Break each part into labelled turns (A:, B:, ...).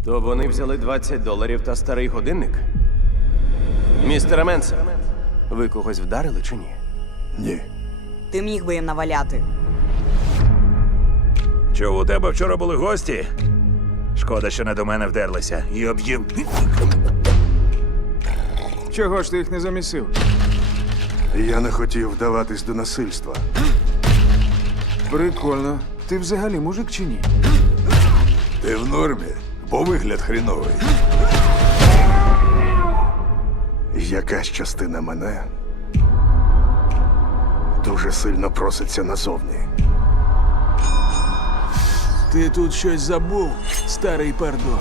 A: То вони взяли $20 та старий годинник? Містере Менса, ви когось вдарили чи ні?
B: Ні.
C: Ти міг би їм наваляти.
D: Чув, у тебе вчора були гості? Шкода, що не до мене вдерлися. І об'їм.
E: Чого ж ти їх не замісив?
B: Я не хотів вдаватись до насильства.
E: Прикольно. Ти взагалі мужик чи ні?
B: Ти в нормі, бо вигляд хріновий. Якась частина мене дуже сильно проситься назовні.
E: Ти тут щось забув, старий пардон.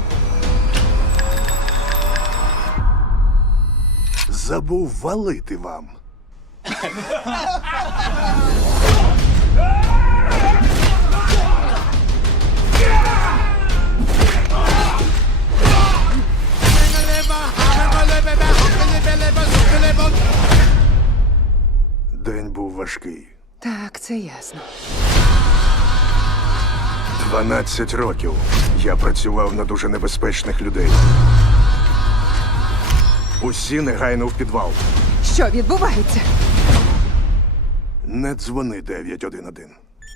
B: Забув валити вам. День був важкий.
F: Так, це ясно.
B: 12 років я працював на дуже небезпечних людей. Усі негайно в підвал.
F: Що відбувається?
B: Не дзвони 911.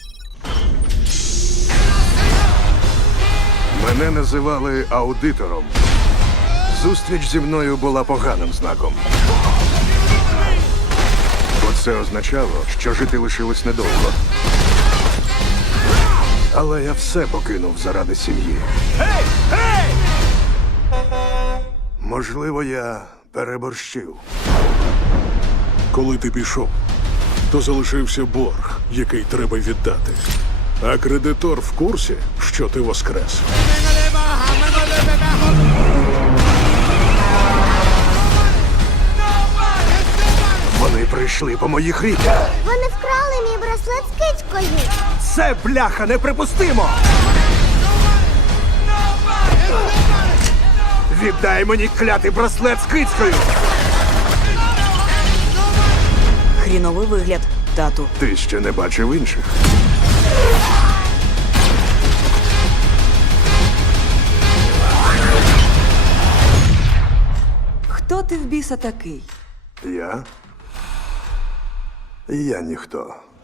B: Мене називали аудитором. Зустріч зі мною була поганим знаком. Бо це означало, що жити лишилось недовго. Але я все покинув заради сім'ї. Можливо, я переборщив.
G: Коли ти пішов, то залишився борг, який треба віддати. А кредитор в курсі, що ти воскрес.
B: Вони прийшли по моїх рідях.
H: Вони вкрали мій браслет з кицькою.
B: Це, бляха, неприпустимо! Віддай мені клятий браслет з кицькою!
C: Хріновий вигляд, тату.
B: Ти ще не бачив інших.
F: Хто ти в біса такий?
B: Я ніхто.